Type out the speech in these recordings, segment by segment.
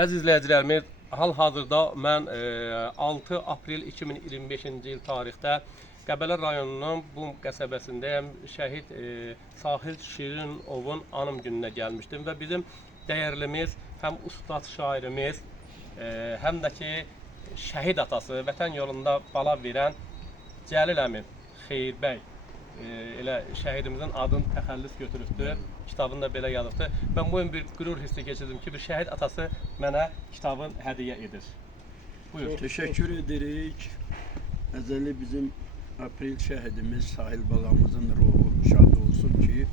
Əziz izləyicilərimiz, hal-hazırda mən 6 aprel 2025-ci il tarixdə Qəbələ rayonunun Bum qəsəbəsindəyəm. Şəhid Sahil Şirinovun anım gününə gəlmişdim və bizim dəyərlimiz, həm ustad şairimiz, həm də ki şəhid atası, vətən yolunda bala verən Cəlil əmi Xeyirbəy elə şəhidimizin adını təxəllüs götürübdür. Kitabında belə yazıbdır. Ben bu gün bir qürur hissi geçirdim ki, bir şəhid atası mənə kitabın hədiyyə edir. Buyur. Teşekkür edirik. Əzəli bizim aprel şəhidimiz Sahil balamızın ruhu şad olsun ki,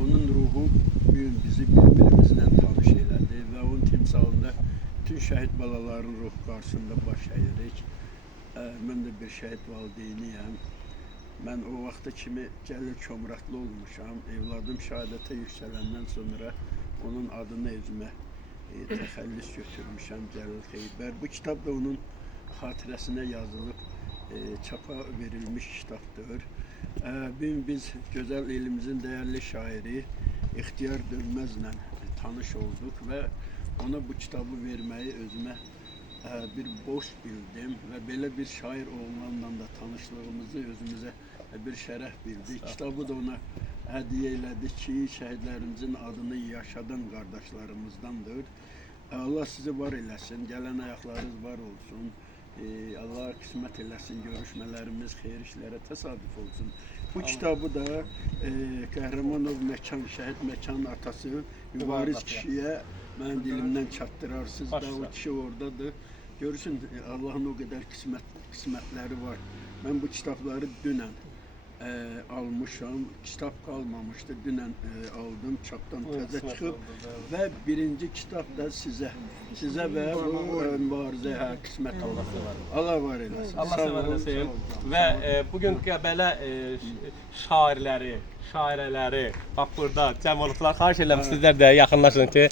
onun ruhu bugün bizi birbirimizlə tanış elədi və onun timsalında bütün şəhid balaların ruhu qarşısında baş əyirik. Mən də bir şəhid valideyniyəm. Mən o vaxta kimi Cəlil Kömratlı olmuşam. Evladım şəhadətə yüksələndən sonra onun adını özümə təxəllüs götürmüşəm, Cəlil Xeyirbəy. Bu kitab da onun xatirəsinə yazılıb, çapa verilmiş kitabdır. Bugün biz gözəl elimizin dəyərli şairi İxtiyar Dönməzlə tanış olduq və ona bu kitabı verməyi özümə bir borc bildim və belə bir şair oğlanla da tanışlığımızı özümüzə bir şərəf bildik. Kitabı da ona hədiyyə elədik ki, şəhidlərimizin adını yaşadan qardaşlarımızdandır. Allah sizi var eləsin, gələn ayaqlarınız var olsun. Allah qismət eləsin, görüşmələrimiz xeyir işlərə təsadüf olsun. Bu kitabı da Qəhrəmanov məkan, şəhid məkan atası mübariz kişiyə mənim dilimdən çatdırarsınız da, o kişi oradadır. Görürsün, Allah'ın o qədər qismətləri var. Mən bu kitabları dünən almışam, kitab qalmamışdı, dünən aldım, çapdan təzə çıxıb və birinci kitab da sizə və bu mübarizəyə qismət Allah var eləsin. Allah sevər eləsin. Və bugün Qəbələ şairələri, bax burada cəm olublar, xahiş edirəm sizlər də yaxınlaşın ki,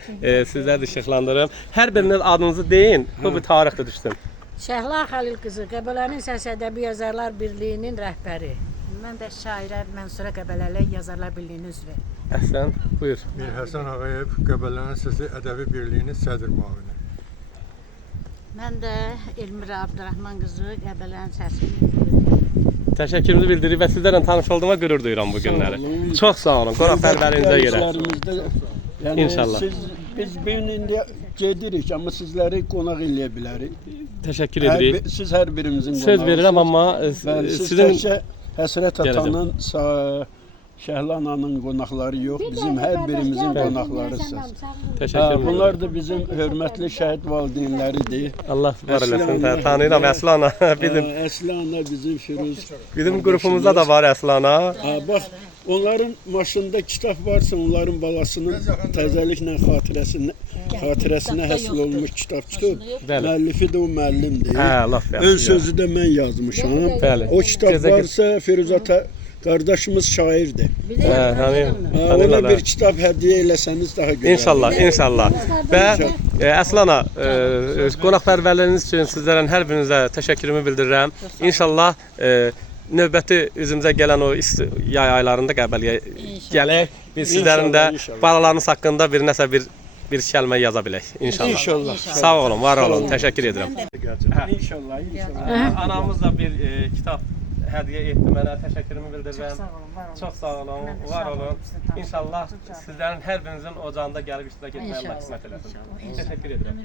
sizlər də işıqlandırım. Hər biriniz adınızı deyin, bu bir tarixdə düşsün. Şəhla Xəlil qızı, Qəbələnin Səs Ədəbi Yazarlar Birliyinin rəhbəri. Mən də şairə Mənsura Qəbələli Yazarlar Birliyinin üzvü. Əhsən, buyur. Mir Həsən Ağayev, Qəbələnin Səsi Ədəbi Birliyinin sədr müavini. Mən də Elmira Abdurrahman qızı, Qəbələnin Səsi. Təşəkkürümüzü bildirik və sizlərlə tanış olduğuma qürur duyuram bu günləri. Çox sağ olun, qonaqpərvərliyinizə görə. İnşallah. Biz bugün indi gedirik, amma sizləri qonaq eləyə bilərik. Təşəkkür edirik. Siz hər birimizin qonağısınız. Söz verirəm, amma sizin Həsrət atanın, Şəhla ananın qonaqları yox, bizim hər birimizin qonaqlarısınız. Təşəkkür ederim. Bunlar da bizim hörmətli şəhid valideynləridir. Allah var eləsin, tanıyıram Əsli ana. Əsli ana bizim Firuz. Bizim qrupumuzda da var Əsli ana. Bax, onların maşında kitab varsa, onların balasının təzəliklə xatirəsinə həsl olmuş kitab çıxıb. Müəllifi də o müəllimdir. Ön sözü də mən yazmışam. O kitab varsa, Firuz ata qardaşımız şairdir. Ona bir kitab hədiyyə eləsəniz daha gözəl. İnşallah, inşallah. Və Əsli ana, qonaqpərvərliyiniz üçün sizlərə hər birinizə təşəkkürümü bildirirəm. İnşallah növbəti üzümüzə gələn o yay aylarında Qəbəliyə gələk. Biz sizlərin də balalarınız haqqında bir nəsə bir kəlmə yaza bilək. İnşallah. Sağ olun, var olun. Təşəkkür edirəm. İnşallah. Anamız da bir kitab hədiyyə etdi mənə. Təşəkkürümü bildirirəm. Çox sağ olun, var olun. İnşallah sizlərin hər birinizin ocağında gəlib iştirak etməyə Allah qismət eləsin. Təşəkkür edirəm.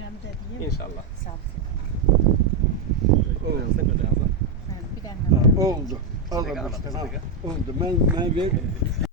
İnşallah. Oldu. Allah oldu. Mən ver.